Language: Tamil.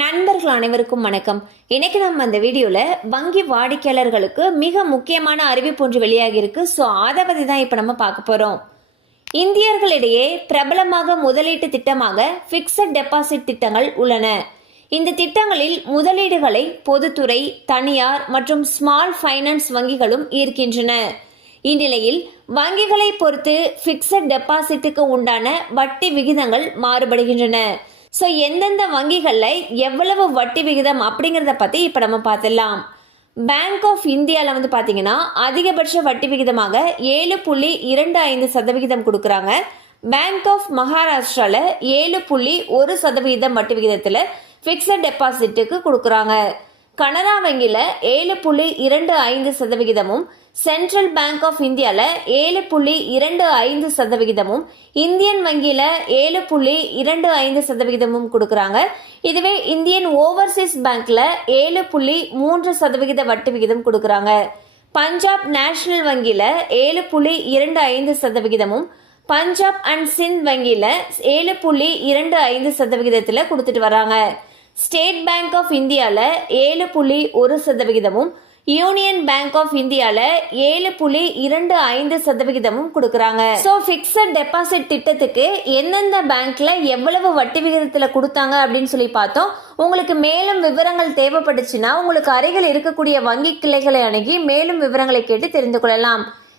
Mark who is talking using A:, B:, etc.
A: நண்பர்கள் அனைவருக்கும் வணக்கம். இன்னைக்கு நம்ம அந்த வீடியோவில் வங்கி வாடிக்கையாளர்களுக்கு மிக முக்கியமான அறிவிப்பு ஒன்று வெளியாகி இருக்கு. ஸோ அதை பற்றி தான் இப்போ நம்ம பார்க்க போகிறோம் இந்தியர்களிடையே பிரபலமாக முதலீட்டு திட்டமாக ஃபிக்ஸட் டெபாசிட் திட்டங்கள் உள்ளன. இந்த திட்டங்களில் முதலீடுகளை பொதுத்துறை தனியார் மற்றும் ஸ்மால் ஃபைனான்ஸ் வங்கிகளும் ஈர்க்கின்றன. இந்நிலையில் வங்கிகளை பொறுத்து ஃபிக்ஸட் டெபாசிட்டுக்கு உண்டான வட்டி விகிதங்கள் மாறுபடுகின்றன. ஸோ எந்தெந்த வங்கிகளில் எவ்வளவு வட்டி விகிதம் அப்படிங்கிறத பற்றி இப்போ நம்ம பார்த்துடலாம். பேங்க் ஆஃப் இந்தியாவில் வந்து பார்த்தீங்கன்னா அதிகபட்ச வட்டி விகிதமாக ஏழு புள்ளி இரண்டு ஐந்து சதவிகிதம் கொடுக்குறாங்க. பேங்க் ஆஃப் மகாராஷ்டிராவில் ஏழு புள்ளி ஒரு சதவிகிதம் வட்டி விகிதத்தில் ஃபிக்ஸட் டெபாசிட்டுக்கு கொடுக்குறாங்க. கனரா வங்கியில் ஏழு புள்ளி இரண்டு ஐந்து சதவிகிதமும் சென்ட்ரல் பேங்க் ஆஃப் இந்தியாவில் ஏழு புள்ளி இரண்டு ஐந்து சதவிகிதமும் இந்தியன் வங்கியில் ஏழு புள்ளி இரண்டு ஐந்து சதவிகிதமும் கொடுக்குறாங்க. இதுவே இந்தியன் ஓவர்சீஸ் பேங்க்கில் ஏழு புள்ளி மூன்று சதவிகித வட்டி விகிதம் கொடுக்குறாங்க. பஞ்சாப் நேஷனல் வங்கியில் ஏழு புள்ளி இரண்டு ஐந்து சதவிகிதமும் பஞ்சாப் அண்ட் சிந்த் வங்கியில் ஏழு புள்ளி இரண்டு ஐந்து சதவிகிதத்தில் கொடுத்துட்டு வராங்க. ஸ்டேட் பேங்க் ஆஃப் இந்தியாவில் ஏழு புள்ளி ஒரு சதவிகிதமும் யூனியன் பேங்க் ஆஃப் இந்தியாவில் ஏழு புள்ளி இரண்டு ஐந்து சதவிகிதமும் கொடுக்குறாங்க. ஸோ ஃபிக்ஸட் டெபாசிட் திட்டத்துக்கு எந்தெந்த பேங்க்ல எவ்வளவு வட்டி விகிதத்தில் கொடுத்தாங்க அப்படின்னு சொல்லி பார்த்தோம். உங்களுக்கு மேலும் விவரங்கள் தேவைப்பட்டுச்சுன்னா உங்களுக்கு அருகில் இருக்கக்கூடிய வங்கி கிளைகளை அணுகி மேலும் விவரங்களை கேட்டு தெரிந்து கொள்ளலாம்.